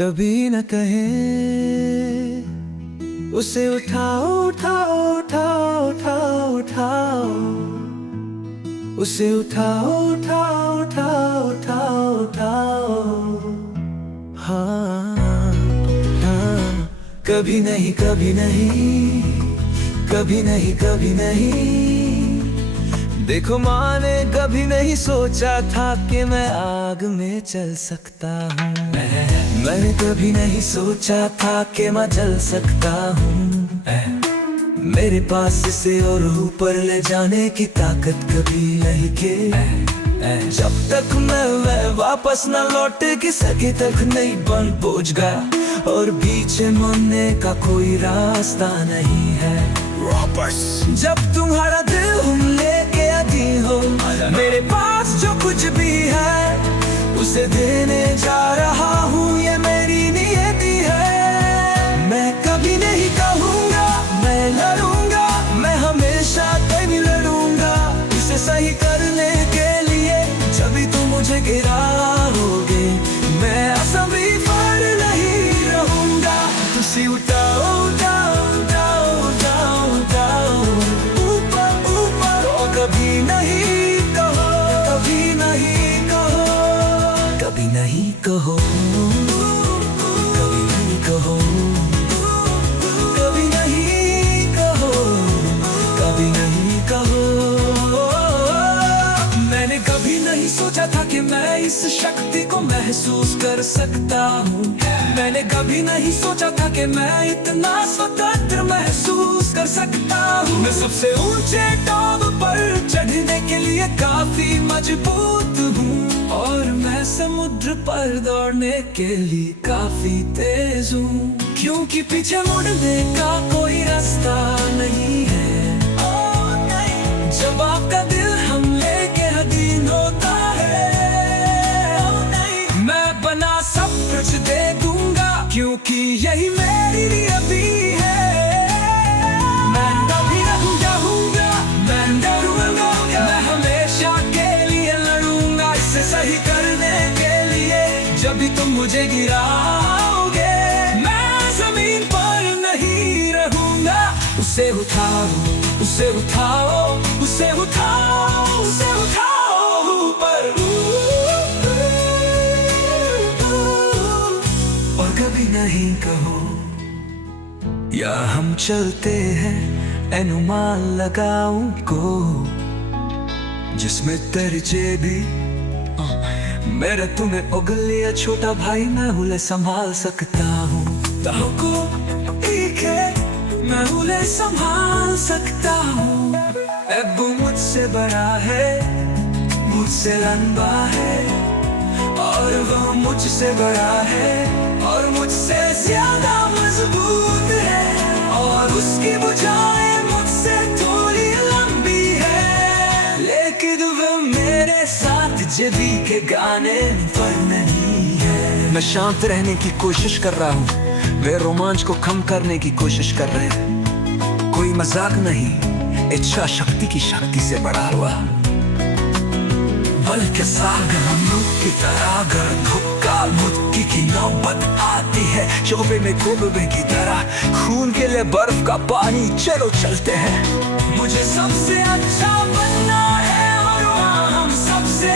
कभी न कहे उसे उठाओ उठाओ उठाओ उठाओ उठाओ, उसे उठाओ उठाओ उठाओ उठाओ उठाओ। हाँ हाँ, कभी नहीं कभी नहीं, कभी नहीं कभी नहीं। देखो माँ ने कभी नहीं सोचा था कि मैं आग में चल सकता हूँ। मैंने कभी नहीं सोचा था कि मैं जल सकता हूँ। मेरे पास इसे और ऊपर ले जाने की ताकत कभी नहीं के। जब तक मैं वापस न लौट के सके तक नहीं बन पहुंच गया, और पीछे मुड़ने का कोई रास्ता नहीं है वापस। जब तुम्हारा दिल हम लेके आती हो, मेरे पास जो कुछ भी है उसे देने जा रहा हूँ, ये मेरी नियति है। मैं कभी नहीं कहूँगा मैं लड़ूंगा, मैं हमेशा कभी लड़ूंगा इसे सही करने के लिए। जब भी तुम मुझे गिराओगे मैं असली पर नहीं रहूंगा। तुसी उठाओ उठाओ उठाओ उठाओ उठाओ, ऊपर ऊपर और कभी नहीं कहो, कभी नहीं कहो, कभी नहीं कहो, कभी नहीं कहो, कभी नहीं कहो, कभी नहीं कहो। मैंने कभी नहीं सोचा था कि मैं इस शक्ति को महसूस कर सकता हूँ। मैंने कभी नहीं सोचा था कि मैं इतना स्वतंत्र महसूस कर सकता हूँ। मैं सबसे ऊंचे टॉप पर चढ़ने के लिए काफी मजबूत हूँ, और मैं समुद्र पर दौड़ने के लिए काफी तेज हूँ, क्योंकि पीछे मुड़ने का कोई रास्ता नहीं है। जब आपका दिल हमले के अधीन होता है, मैं बना सब कुछ दे दूंगा, क्योंकि यही मेरी नियति है। मैं कभी नहीं डरूंगा, मैं डरूंगा, मैं हमेशा के लिए लड़ूंगा इसे सही करने के लिए। जब भी तुम मुझे गिराओगे मैं जमीन पर नहीं रहूंगा। उसे उठाओ, उसे उठाओ, उसे उठाओ, उसे उठाओ ऊपर, और कभी नहीं कहो। या हम चलते हैं अनुमान लगाऊं को, जिसमें तरजे भी मेरा तुम्हें उगलिया छोटा भाई मैं उले संभाल सकता हूँ। को ठीक है मैं उले संभाल सकता हूँ। अब मुझसे बड़ा है, मुझसे लंबा है, और वो मुझसे बड़ा है, और मुझसे ज्यादा मजबूत है, और उसकी भुजाएं मुझसे थोड़ी लंबी है। लेकिन वो मेरे साथ जबी के गाने पर नहीं है। मैं शांत रहने की कोशिश कर रहा हूँ, वे रोमांच को कम करने की कोशिश कर रहे हैं। कोई मजाक नहीं, इच्छा शक्ति की शक्ति से बड़ा हुआ, बल्कि सागर की तरह अगर धुक्का मुक्की की नौबत आती है, चोबे में कुबे की तरह खून के लिए बर्फ का पानी, चलो चलते हैं। मुझे सबसे अच्छा बनना है और वहाँ हम सबसे